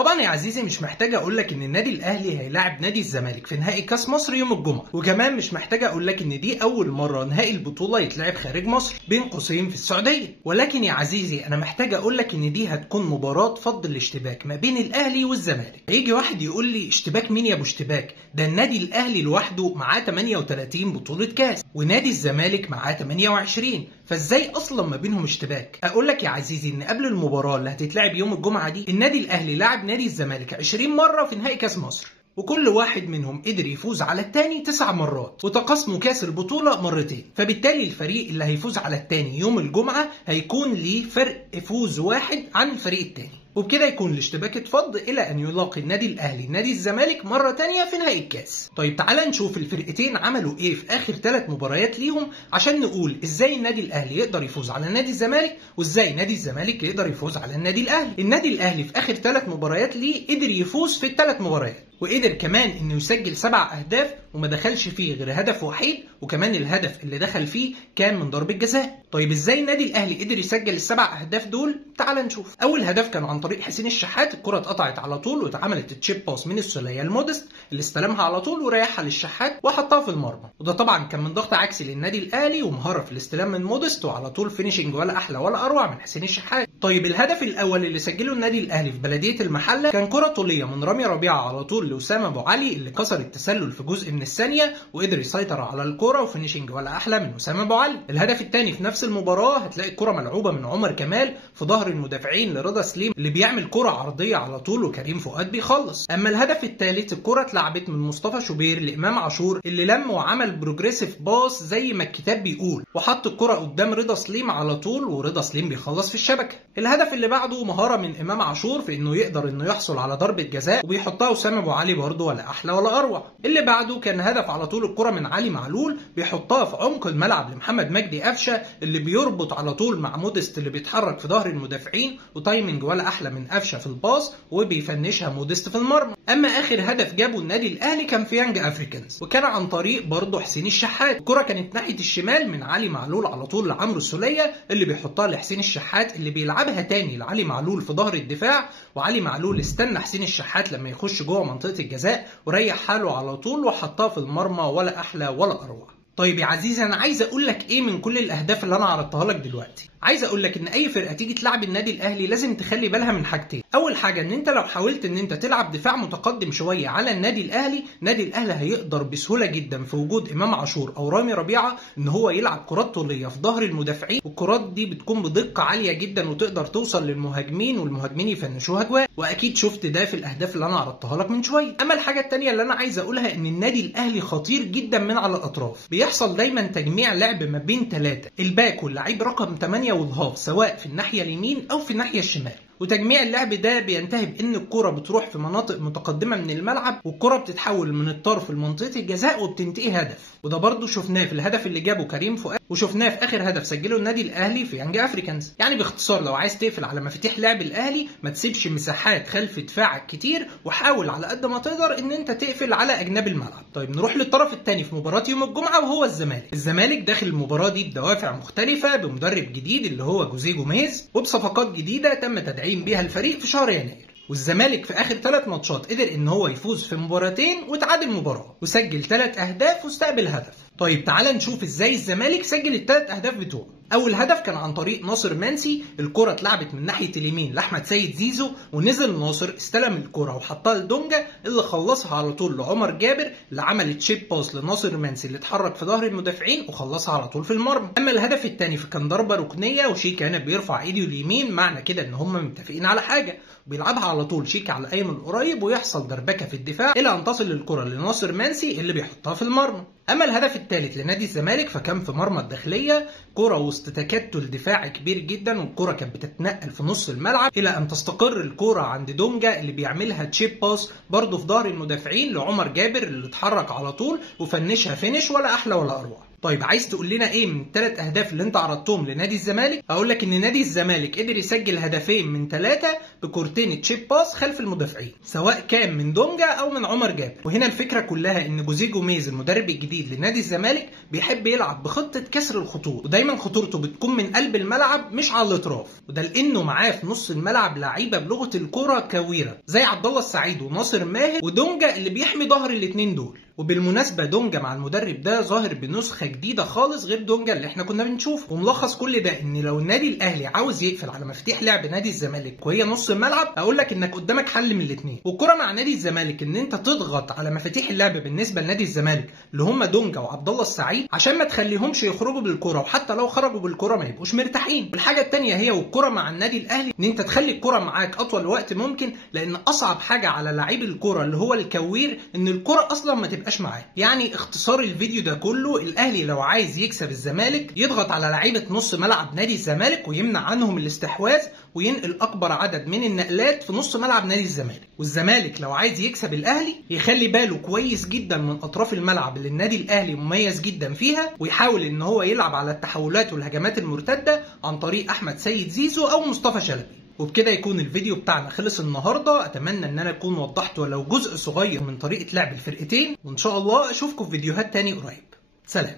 طبعا يا عزيزي مش محتاج اقول لك ان النادي الاهلي هيلاعب نادي الزمالك في نهائي كاس مصر يوم الجمعه، وكمان مش محتاج اقول لك ان دي اول مره نهائي البطوله يتلعب خارج مصر بين قوسين في السعوديه. ولكن يا عزيزي انا محتاج اقول لك ان دي هتكون مباراه فض الاشتباك ما بين الاهلي والزمالك. هيجي واحد يقول لي اشتباك مين يا ابو اشتباك؟ ده النادي الاهلي لوحده معاه 38 بطوله كاس ونادي الزمالك معاه 28، فازاي اصلا ما بينهم اشتباك؟ اقول لك يا عزيزي ان قبل المباراه اللي هتتلعب يوم الجمعه دي النادي الاهلي لعب نادي الزمالك 20 مره في نهائي كاس مصر، وكل واحد منهم قدر يفوز على التاني 9 مرات، وتقاسموا كاس البطولة مرتين، فبالتالي الفريق اللي هيفوز على التاني يوم الجمعة هيكون ليه فرق فوز واحد عن الفريق التاني، وبكده يكون الاشتباك اتفض الى ان يلاقي النادي الاهلي نادي الزمالك مره تانية في نهائي الكاس. طيب تعالى نشوف الفرقتين عملوا ايه في اخر 3 مباريات ليهم عشان نقول ازاي النادي الاهلي يقدر يفوز على نادي الزمالك وازاي نادي الزمالك يقدر يفوز على النادي الاهلي. النادي الاهلي في اخر 3 مباريات ليه قدر يفوز في ال3 مباريات، وقدر كمان انه يسجل 7 اهداف وما دخلش فيه غير هدف وحيد، وكمان الهدف اللي دخل فيه كان من ضربة جزاء. طيب ازاي النادي الاهلي قدر يسجل ال7 اهداف دول؟ تعال نشوف. اول هدف كان عن طريق حسين الشحات، الكرة اتقطعت على طول واتعملت تشيب باس من السولية لمودست اللي استلمها على طول وريحها للشحات وحطها في المرمى، وده طبعا كان من ضغط عكسي للنادي الاهلي ومهارة في الاستلام من مودست، وعلى طول فينيشنج ولا احلى ولا اروع من حسين الشحات. طيب الهدف الاول اللي سجله النادي الاهلي في بلدية المحلة كان كرة طولية من رامي ربيعة على طول لأسامة ابو علي اللي كسر التسلل في جزء من الثانية وقدر يسيطر على الكرة، وفينيشنج ولا احلى من أسامة ابو علي. الهدف الثاني في نفس المباراة هتلاقي الكرة ملعوبة من عمر كمال في ظهر المدافعين لرضا سليم اللي بيعمل كرة عرضية على طول وكريم فؤاد بيخلص. اما الهدف الثالث الكرة اتلعبت من مصطفى شوبير لامام عاشور اللي لم وعمل بروجريسيف باص زي ما الكتاب بيقول وحط الكرة قدام رضا سليم على طول ورضا سليم بيخلص في الشبكة. الهدف اللي بعده مهارة من امام عاشور في انه يقدر انه يحصل على ضربة جزاء وبيحطها أسامة ابو علي برضه ولا احلى ولا اروع. اللي بعده كان هدف على طول الكرة من علي معلول بيحطها في عمق الملعب لمحمد مجدي قفشه اللي بيربط على طول مع مودست اللي بيتحرك في ظهر المدافعين، وتايمنج ولا احلى من قفشه في الباص وبيفنشها مودست في المرمى. اما اخر هدف جابه النادي الاهلي كان في يانج افريكانز وكان عن طريق برضه حسين الشحات، الكرة كانت ناحية الشمال من علي معلول على طول لعمرو السولية اللي بيحطها لحسين الشحات اللي بيلعبها تاني لعلي معلول في ظهر الدفاع، وعلي معلول استنى حسين الشحات لما يخش جوه منطقة الجزاء وريح حاله على طول وحطها في المرمى ولا احلى ولا اروع. طيب يا عزيزي انا عايز اقول لك ايه من كل الاهداف اللي انا عرضتها لك دلوقتي؟ عايز اقول لك ان اي فرقه تيجي تلعب النادي الاهلي لازم تخلي بالها من حاجتين. اول حاجه ان انت لو حاولت ان انت تلعب دفاع متقدم شويه على النادي الاهلي هيقدر بسهوله جدا في وجود امام عاشور او رامي ربيعه ان هو يلعب كرات طوليه في ظهر المدافعين، والكرات دي بتكون بدقه عاليه جدا وتقدر توصل للمهاجمين والمهاجمين يفنشوها جوان، واكيد شفت ده في الاهداف اللي انا عرضتها لك من شويه. اما الحاجه الثانيه اللي انا عايز اقولها ان النادي الاهلي خطير جدا من على الاطراف، بيحصل دايما تجميع لعب ما بين 3 الباك واللعيب رقم 8 والهاف سواء في الناحيه اليمين او في الناحيه الشمال، وتجميع اللعب ده بينتهي بان الكرة بتروح في مناطق متقدمة من الملعب والكرة بتتحول من الطرف لمنطقة الجزاء وبتنتهي هدف، وده برضو شفناه في الهدف اللي جابه كريم فؤاد وشفناه في اخر هدف سجله النادي الاهلي في يانج افريكانز. يعني باختصار لو عايز تقفل على مفاتيح لعب الاهلي ما تسيبش مساحات خلف دفاعك كتير، وحاول على قد ما تقدر ان انت تقفل على اجناب الملعب. طيب نروح للطرف الثاني في مباراة يوم الجمعة وهو الزمالك داخل المباراة دي بدوافع مختلفة بمدرب جديد اللي هو جوزيه جوميز وبصفقات جديدة تم تدعيم بيها الفريق في شهر يناير. والزمالك في اخر 3 ماتشات قدر ان هو يفوز في مباراتين وتعادل مباراة وسجل 3 اهداف واستقبل هدف. طيب تعال نشوف ازاي الزمالك سجل ال3 اهداف بتوعه. اول هدف كان عن طريق ناصر منسي، الكرة اتلعبت من ناحية اليمين لاحمد سيد زيزو ونزل ناصر استلم الكرة وحطها لدونجا اللي خلصها على طول لعمر جابر اللي عمل تشيب باس لناصر منسي اللي اتحرك في ظهر المدافعين وخلصها على طول في المرمى. اما الهدف الثاني فكان ضربة ركنية وشيكا هنا بيرفع ايده اليمين، معنى كده ان هم متفقين على حاجة، بيلعبها على طول شيكا على ايمن قريب ويحصل دربكة في الدفاع الى ان تصل الكرة لناصر منسي اللي بيحطها في المرمى. اما الهدف الثالث لنادي الزمالك فكان في مرمى الداخلية، كرة وسط تكتل دفاعي كبير جدا والكرة كانت بتتنقل في نص الملعب الى ان تستقر الكرة عند دونجا اللي بيعملها تشيب باس برضه في ظهر المدافعين لعمر جابر اللي اتحرك على طول وفنشها فينش ولا احلى ولا اروع. طيب عايز تقول لنا ايه من الثلاث اهداف اللي انت عرضتهم لنادي الزمالك؟ اقول لك ان نادي الزمالك قدر يسجل هدفين من 3 بكورتين تشيب باس خلف المدافعين، سواء كان من دونجا او من عمر جابر. وهنا الفكره كلها ان جوزيه جوميز المدرب الجديد لنادي الزمالك بيحب يلعب بخطه كسر الخطوط، ودايما خطورته بتكون من قلب الملعب مش على الاطراف، وده لانه معاه في نص الملعب لعيبه بلغه الكوره كويره زي عبد الله السعيد وناصر ماهر ودونجا اللي بيحمي ظهر الاثنين دول. وبالمناسبه دونجا مع المدرب ده ظاهر بنسخه جديده خالص غير دونجا اللي احنا كنا بنشوفه. وملخص كل ده ان لو النادي الاهلي عاوز يقفل على مفاتيح لعب نادي الزمالك وهي نص الملعب، اقول لك انك قدامك حل من الاثنين. والكره مع نادي الزمالك ان انت تضغط على مفاتيح اللعب بالنسبه لنادي الزمالك اللي هم دونجا وعبد الله السعيد عشان ما تخليهمش يخرجوا بالكره، وحتى لو خرجوا بالكره ما يبقوش مرتاحين. الحاجه الثانيه هي والكره مع النادي الاهلي ان انت تخلي الكره معاك اطول وقت ممكن، لان اصعب حاجه على لعيب الكره اللي هو الكوير ان الكره اصلا ما تبقاش معاه. يعني اختصار الفيديو ده كله، الاهلي لو عايز يكسب الزمالك يضغط على لعيبه نص ملعب نادي الزمالك ويمنع عنهم الاستحواذ وينقل اكبر عدد من النقلات في نص ملعب نادي الزمالك. والزمالك لو عايز يكسب الاهلي يخلي باله كويس جدا من اطراف الملعب اللي النادي الاهلي مميز جدا فيها، ويحاول ان هو يلعب على التحولات والهجمات المرتده عن طريق احمد سيد زيزو او مصطفى شلبي. وبكده يكون الفيديو بتاعنا خلص النهارده. اتمنى ان انا اكون وضحت ولو جزء صغير من طريقه لعب الفرقتين، وان شاء الله اشوفكم في فيديوهات تاني قريب. سلام.